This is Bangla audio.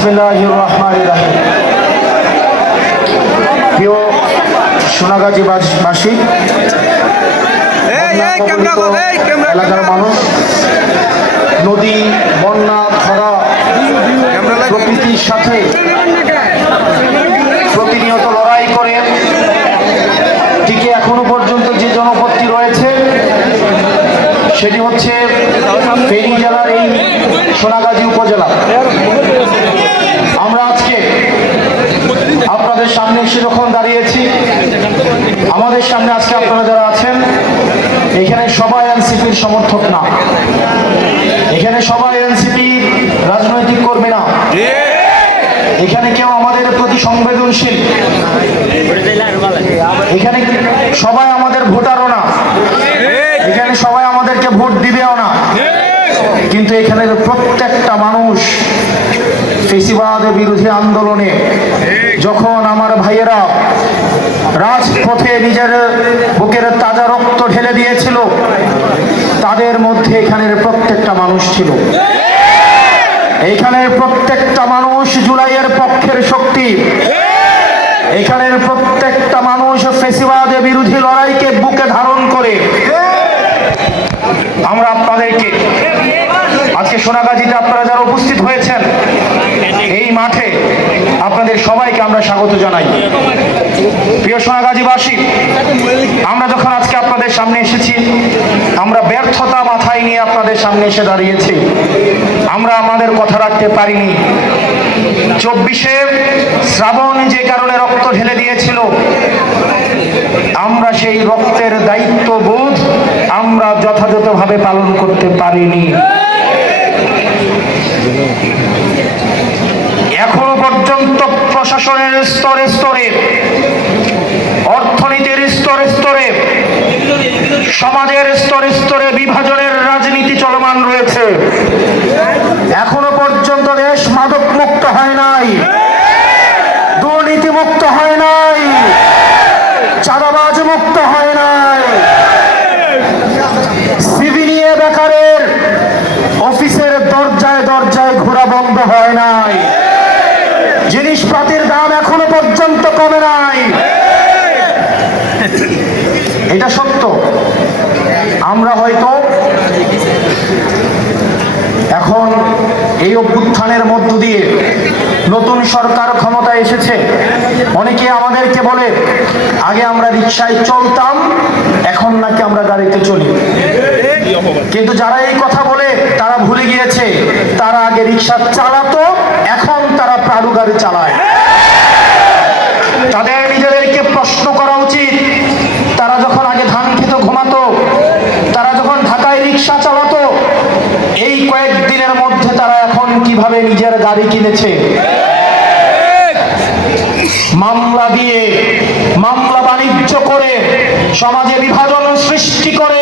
বিসমিল্লাহির রহমানির রহিম। প্রিয় সোনাগাজীবাসী, এলাকার মানুষ, নদী, বন্যা, খরা, প্রকৃতির সাথে প্রতিনিয়ত লড়াই করে টিকে এখনো পর্যন্ত যে জনপদটি রয়েছে সেটি হচ্ছে ফেনী জেলার এই সোনাগাজী উপজেলা। আমরা আজকে আপনাদের সামনে এসে যখন দাঁড়িয়েছি, আমাদের সামনে আজকে আপনারা যারা আছেন এখানে সবাই এনসিপির সমর্থক না, এখানে সবাই এনসিপির রাজনৈতিক কর্মী না, এখানে কেউ আমাদের প্রতি সংবেদনশীল, এখানে সবাই আমাদের ভোটারও না, এখানে সবাই আমাদেরকে ভোট দিবেও না। কিন্তু এখানে প্রত্যেকটা মানুষ ফ্যাসিবাদ বিরোধী আন্দোলনে যখন আমার ভাইয়েরা রাজপথে নিজের বুকের তাজা রক্ত ঢেলে দিয়েছিল, তাদের মধ্যে এখানের প্রত্যেকটা মানুষ ছিল। এখানের প্রত্যেকটা মানুষ জুলাইয়ের পক্ষের শক্তি, এখানের প্রত্যেকটা মানুষ ফ্যাসিবাদ বিরোধী লড়াইকে বুকে ধারণ করে আমরা আপনাদেরকে আজকে সোনাগাজীতে আপনারা যারা উপস্থিত হয়েছেন এই মাঠে আপনাদের সবাইকে আমরা স্বাগত জানাই। প্রিয় সোনাগাজীবাসী, আমরা যখন আজকে আপনাদের সামনে এসেছি, আমরা ব্যর্থতা মাথায় নিয়ে আপনাদের সামনে এসে দাঁড়িয়েছি। আমরা আমাদের কথা রাখতে পারিনি। 24শে শ্রাবণ যে কারণে রক্ত ঢেলে দিয়েছিল, আমরা সেই রক্তের দায়িত্ববোধ আমরা যথাযথভাবে পালন করতে পারিনি। এখনো পর্যন্ত প্রশাসনের স্তরে স্তরে, অর্থনীতির স্তরে স্তরে, সমাজের স্তরে স্তরে বিভাজনের রাজনীতি চলমান রয়েছে। এখনো পর্যন্ত দেশ মাদক মুক্ত হয় নাই, দুর্নীতি মুক্ত হয় নাই, চাঁদাবাজ মুক্ত হয় নাই, সিভি নিয়ে বেকারের অফিসের দরজায় দরজায় ঘোরা বন্ধ হয় নাই, জিনিসপাতির দাম এখনো পর্যন্ত কমে নাই। এটা সত্য। আমরা হয়তো এখন এই অভ্যুত্থানের মধ্য দিয়ে নতুন সরকার ক্ষমতায় এসেছে, অনেকে আমাদেরকে বলে আগে আমরা রিকশায় চলতাম, এখন নাকি আমরা গাড়িতে চলি। কিন্তু যারা এই কথা বলে তারা ভুলে গিয়েছে তারা আগে রিকশা চালাতো, এখন তারা প্রাড়ু গাড়ি চালায়। তাদের নিজেদেরকে প্রশ্ন করা উচিত, তারা যখন আগে ধান খেতে ঘুমাতো, তারা যখন ঢাকায় রিকশা চালাতো, এই কয়েকদিনের মধ্যে তারা এখন কিভাবে নিজের গাড়ি কিনেছে। মামলা দিয়ে, মামলা বাণিজ্য করে, সমাজে বিভাজন সৃষ্টি করে